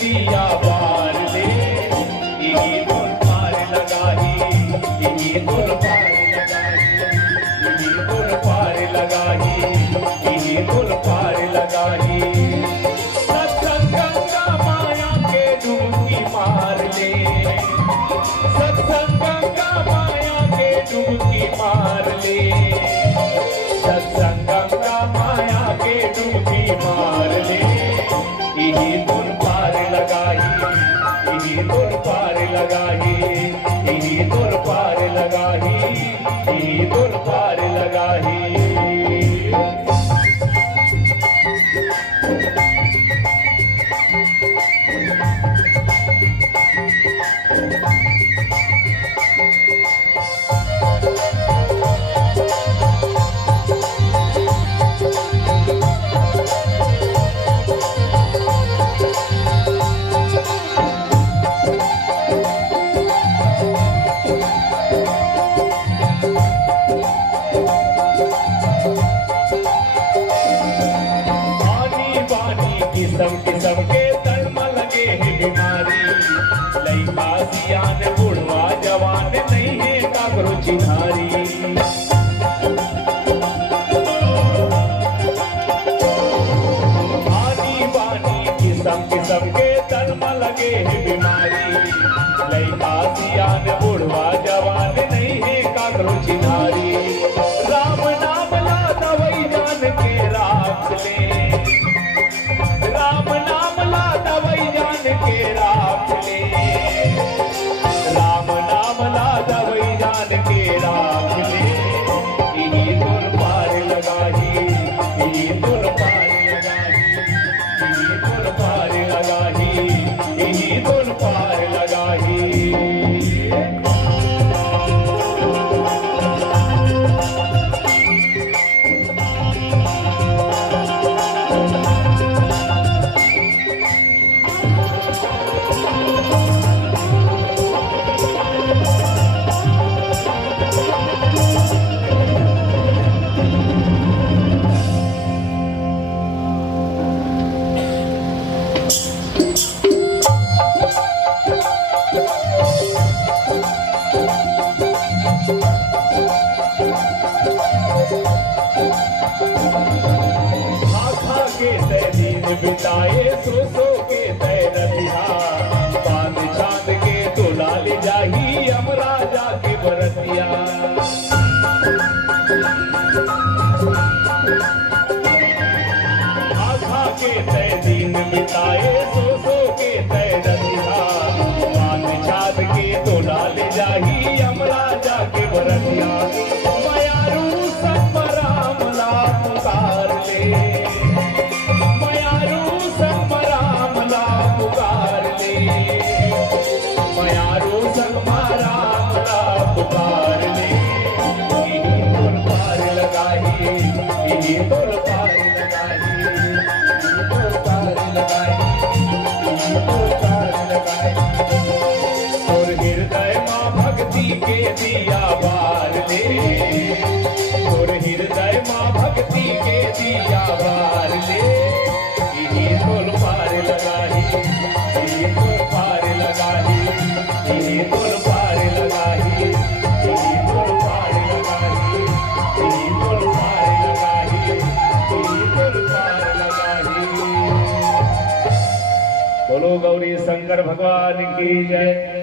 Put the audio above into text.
दिया बार ले, इन्हीं तोर पार लगाही, इन्हीं तोर पार लगाही, इन्हीं तोर पार लगाही, इन्हीं तोर पार लगाही। सत्संग गंगा माया के डुबकी मार ले, सत्संग गंगा माया के डुबकी मार ले, सत्संग गंगा माया के डुबकी मार ले, इन्हीं तोर पार लगाही, इन्हीं तोर पार लगाही, इन्हीं तोर पार लगाही, इन्हीं तोर पार लगाही। किस्म किस्म के तर्म लगे हैं बीमारी, लइका सियान बुढ़वा जवान नहीं है काकरो चिन्हारी। आनी बानी किस्म किस्म के तर्म लगे हैं बीमारी, लइका सियान बुढ़वा जवान नहीं है काकरो चिन्हारी। राम नाम ला दवाई जान के राख ले, राम नाम ला दवाई जान के राख ले, राम नाम ला दवाई जान के राख ले, इन्हीं तोर पार लगाही, इन्हीं तोर पार लगाही, इन्हीं तोर पार लगाही, इन्हीं तोर पार लगाही। बिताए सो के तय रतिया, चांद चांद के तोला ले जाही यमराजा के बरतिया। आधा के तय दिन बिताए सो के तय रतिया, चांद चांद के तोला ले जाही यमराजा के बरतिया। मयारू सब राम ला पुकार ले, मयारू संग राम ला पुकार ले, इन्हीं तोर पार लगाही, इन्हीं तोर पार लगाही, इन्हीं तोर पार लगाही, इन्हीं तोर पार लगाही। तोर हृदय माँ भक्ति के दिया बार ले, तोर हृदय माँ भक्ति के दिया बार ले, इन्हीं तोर पार लगाही, इन्हीं तोर पार लगाही, इन्हीं तोर पार लगाही, इन्हीं तोर पार लगाही, इन्हीं तोर पार लगाही, इन्हीं तोर पार लगाही। बोलो गौरी शंकर भगवान की जय।